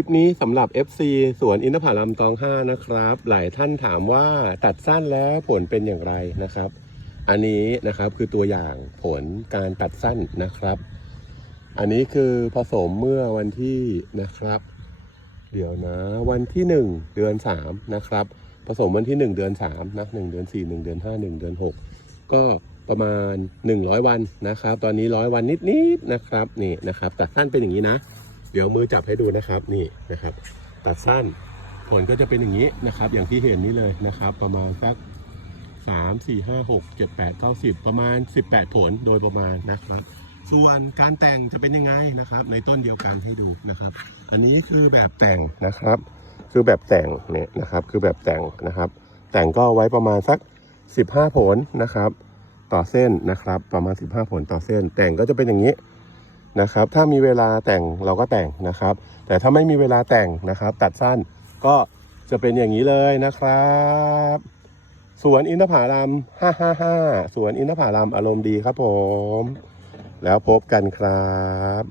คลิปนี้สำหรับ FC สวนอินทผลัมตองห้านะครับ หลายท่านถามว่าตัดสั้นแล้วผลเป็นอย่างไรนะครับ อันนี้นะครับคือตัวอย่างผลการตัดสั้นนะครับ อันนี้คือผสมเมื่อวันที่นะครับ เดี๋ยวนะวันที่หนึ่งเดือนสามนะครับผสมวันที่หนึ่งเดือนสามนะหนึ่งเดือนสี่หนึ่งเดือนห้าหนึ่งเดือนหกก็ประมาณหนึ่งร้อยวันนะครับ ตอนนี้ร้อยวันนิดๆนะครับนี่นะครับตัดสั้นเป็นอย่างนี้นะ เดี๋ยวมือจับให้ดูนะครับนี่นะครับ ตัดสั้นผลก็จะเป็นอย่างนี้นะครับ อย่างที่เห็นนี้เลยนะครับ ประมาณสักสามสี่ห้าหกเจ็ดแปดเก้าสิบประมาณสิบแปดผลโดยประมาณนะครับ ส่วนการแต่งจะเป็นยังไงนะครับ ในต้นเดียวกันให้ดูนะครับ อันนี้คือแบบแต่งนะครับ คือแบบแต่งเนี่ยนะครับ คือแบบแต่งนะครับ แต่งก็ไว้ประมาณสัก15ผลนะครับ ต่อเส้นนะครับ ประมาณ15ผลต่อเส้น แต่งก็จะเป็นอย่างนี้ นะครับ ถ้ามีเวลาแต่งเราก็แต่งนะครับ แต่ถ้าไม่มีเวลาแต่งนะครับ ตัดสั้นก็จะเป็นอย่างนี้เลยนะครับสวนอินทผลัม555สวนอินทผลัมอารมณ์ดีครับผม แล้วพบกันครับ